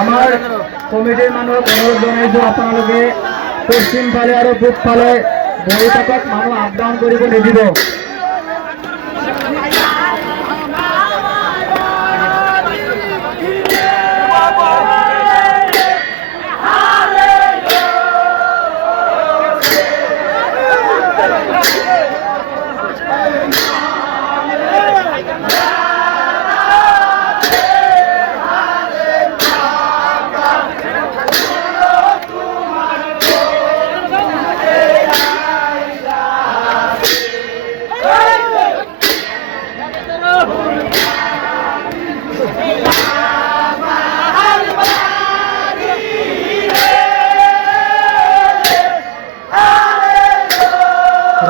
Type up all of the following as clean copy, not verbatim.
আমার কমিটির মানুষ অনুরোধ জানাইছো আপনালোকে পশ্চিম ফালে আর পূব ফালে বৈঠকত মানুষ আপ ডাউন কৰিব নিদিব।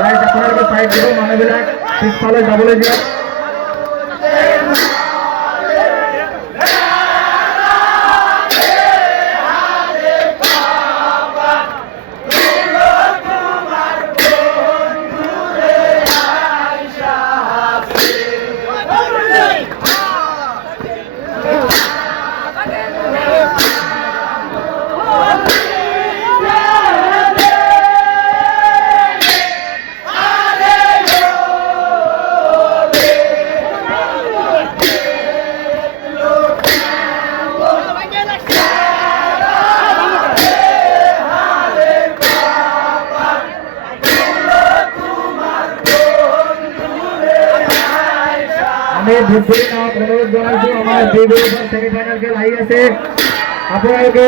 রাইট আপনাদেরকে সাইড দিব, মানুহবিলাক পিছফালে যাবলৈ দিয়ক। আমি ধূপগুড়ি নামত অনুরোধ জানাইছো, আমার দুই বছর সেমিফাইনাল খেল আহি আছে, আপোনালোকে